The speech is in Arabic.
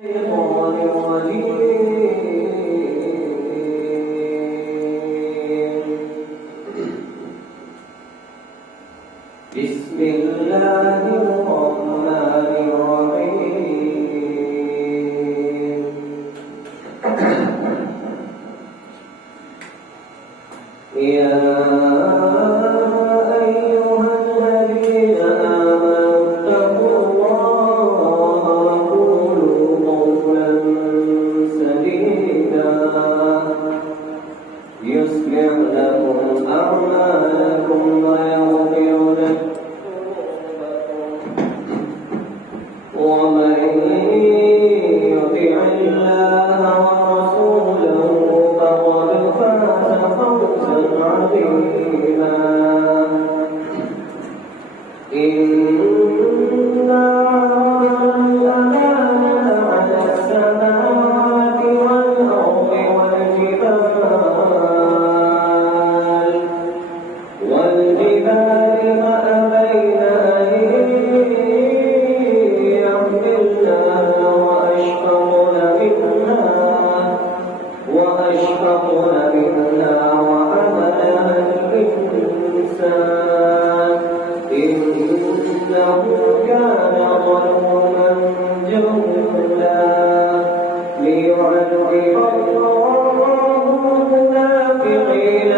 الشيطان الرجيم. بسم الله الرحمن الرحيم. يا أيها الذين آمنوا اتقوا الله وقولوا قولا سديدا يصلح لكم أعمالكم ويغفر لكم ومن يطع الله ورسوله فقد فاز فوزا عظيما. إنا عرضنا الأمانة على السماوات والأرض والجبال فأبين أن يحملنها وأشفقن منها وحملها الإنسان إنه كان ظلوما جهولا. ليعذب الله المنافقين